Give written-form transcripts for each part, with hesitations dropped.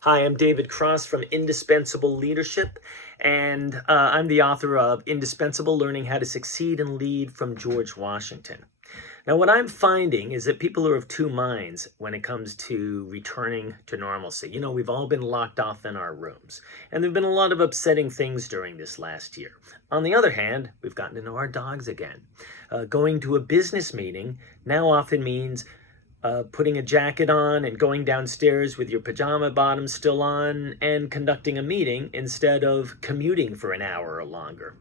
Hi, I'm David Cross from Indispensable Leadership, and I'm the author of Indispensable, Learning How to Succeed and Lead from George Washington. Now, what I'm finding is that people are of two minds when it comes to returning to normalcy. You know, we've all been locked off in our rooms, and there have been a lot of upsetting things during this last year. On the other hand, we've gotten to know our dogs again. Going to a business meeting now often means putting a jacket on and going downstairs with your pajama bottoms still on and conducting a meeting instead of commuting for an hour or longer.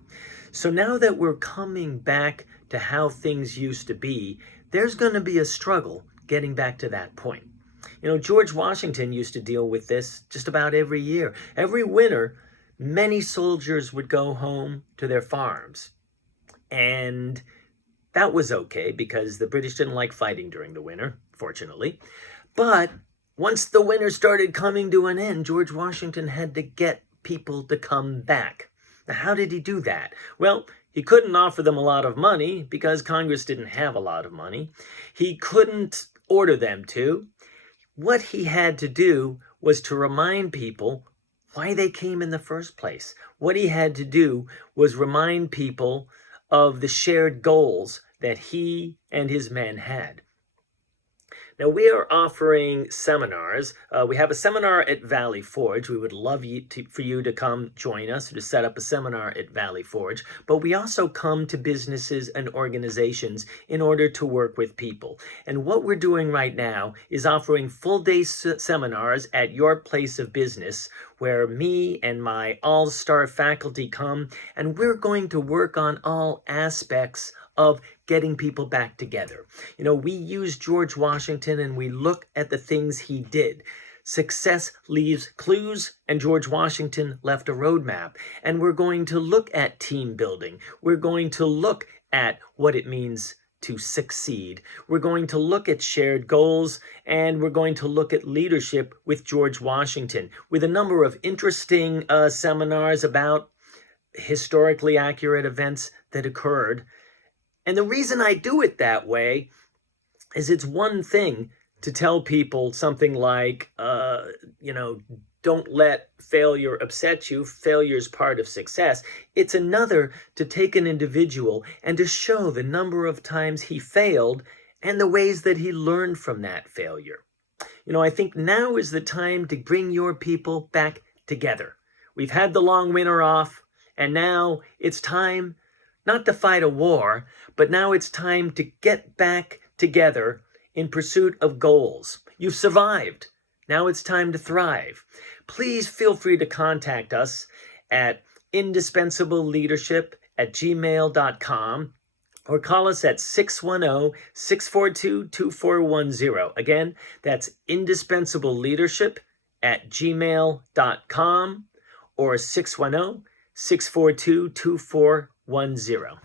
So now that we're coming back to how things used to be, there's going to be a struggle getting back to that point. You know, George Washington used to deal with this just about every year. Every winter, many soldiers would go home to their farms. And that was okay because the British didn't like fighting during the winter, fortunately. But once the winter started coming to an end, George Washington had to get people to come back. Now, how did he do that? Well, he couldn't offer them a lot of money because Congress didn't have a lot of money. He couldn't order them to. What he had to do was to remind people why they came in the first place. What he had to do was remind people of the shared goals that he and his men had. Now, we are offering seminars. We have a seminar at Valley Forge. We would love for you to come join us to set up a seminar at Valley Forge. But we also come to businesses and organizations in order to work with people. And what we're doing right now is offering full-day seminars at your place of business where me and my all-star faculty come, and we're going to work on all aspects of getting people back together. You know, we use George Washington and we look at the things he did. Success leaves clues, and George Washington left a roadmap. And we're going to look at team building. We're going to look at what it means to succeed. We're going to look at shared goals, and we're going to look at leadership with George Washington with a number of interesting seminars about historically accurate events that occurred. And the reason I do it that way is it's one thing to tell people something like, don't let failure upset you. Failure is part of success. It's another to take an individual and to show the number of times he failed and the ways that he learned from that failure. You know, I think now is the time to bring your people back together. We've had the long winter off, and now it's time not to fight a war, but now it's time to get back together in pursuit of goals. You've survived. Now it's time to thrive. Please feel free to contact us at indispensableleadership@gmail.com or call us at 610-642-2410. Again, that's indispensableleadership@gmail.com or 610-642-2410.